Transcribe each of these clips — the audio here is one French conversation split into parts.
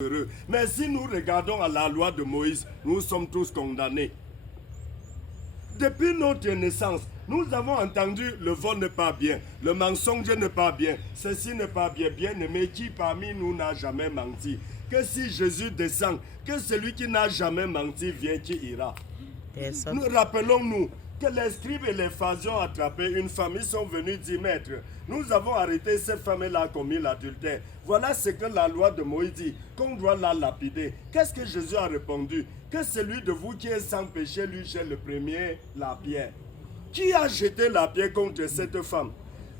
heureux. Mais si nous regardons à la loi de Moïse, nous sommes tous condamnés. Depuis notre naissance, nous avons entendu le vol n'est pas bien, le mensonge n'est pas bien, ceci n'est pas bien. Bien-aimé, qui parmi nous n'a jamais menti? Que si Jésus descend, que celui qui n'a jamais menti vient, qui ira? Nous rappelons-nous que les scribes et les pharisiens ont attrapé une femme. Ils sont venus dire, maître, nous avons arrêté cette femme-là a commis l'adultère. Voilà ce que la loi de Moïse dit, qu'on doit la lapider. Qu'est-ce que Jésus a répondu? Que celui de vous qui est sans péché lui jette le premier la pierre. Qui a jeté la pierre contre cette femme?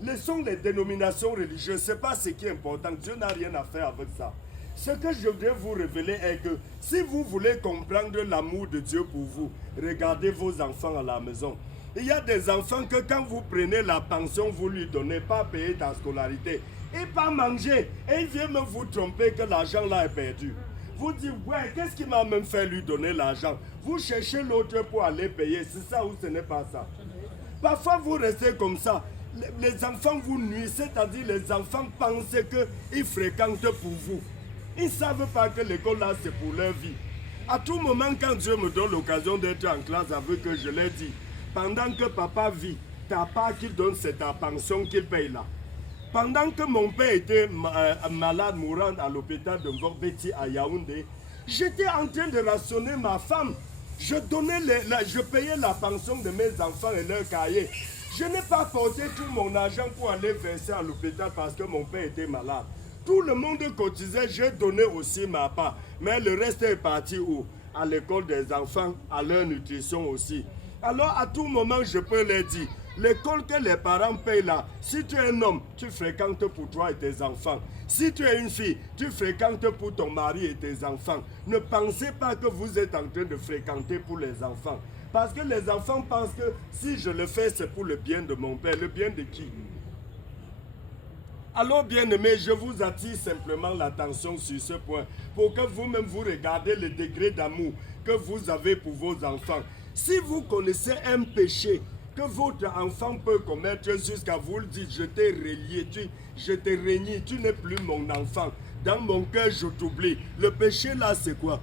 Ce sont les dénominations religieuses, ce n'est pas ce qui est important. Dieu n'a rien à faire avec ça. Ce que je voudrais vous révéler est que si vous voulez comprendre l'amour de Dieu pour vous, regardez vos enfants à la maison. Il y a des enfants que quand vous prenez la pension, vous lui donnez, pas payer ta scolarité et pas manger. Et il vient même vous tromper que l'argent là est perdu. Vous dites, ouais, qu'est-ce qui m'a même fait lui donner l'argent? Vous cherchez l'autre pour aller payer, c'est ça ou ce n'est pas ça? Parfois vous restez comme ça. Les enfants vous nuisent, c'est-à-dire les enfants pensent qu'ils fréquentent pour vous. Ils ne savent pas que l'école là c'est pour leur vie. À tout moment, quand Dieu me donne l'occasion d'être en classe avec eux, je leur dis, pendant que papa vit, ta part qu'il donne, c'est ta pension qu'il paye là. Pendant que mon père était malade, mourant à l'hôpital de Ngorbeti à Yaoundé, j'étais en train de rationner ma femme. Je payais la pension de mes enfants et leurs cahiers. Je n'ai pas porté tout mon argent pour aller verser à l'hôpital parce que mon père était malade. Tout le monde cotisait, j'ai donné aussi ma part. Mais le reste est parti où? À l'école des enfants, à leur nutrition aussi. Alors à tout moment, je peux leur dire, l'école que les parents payent là, si tu es un homme, tu fréquentes pour toi et tes enfants. Si tu es une fille, tu fréquentes pour ton mari et tes enfants. Ne pensez pas que vous êtes en train de fréquenter pour les enfants. Parce que les enfants pensent que si je le fais, c'est pour le bien de mon père. Le bien de qui? Alors, bien-aimés, je vous attire simplement l'attention sur ce point pour que vous-même vous regardez le degré d'amour que vous avez pour vos enfants. Si vous connaissez un péché que votre enfant peut commettre jusqu'à vous le dire, je t'ai relié, je t'ai régné, tu n'es plus mon enfant. Dans mon cœur, je t'oublie. Le péché là, c'est quoi?